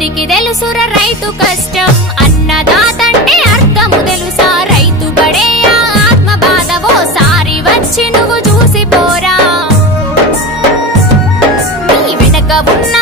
ఎవరికి తెలుసురా రైతు కష్టం అన్నదాతంటే అర్థము తెలుసా రైతు పడే ఆత్మ బాధ ఓసారి వచ్చి నువ్వు చూసిపోరా నీ వెనక ఉన్న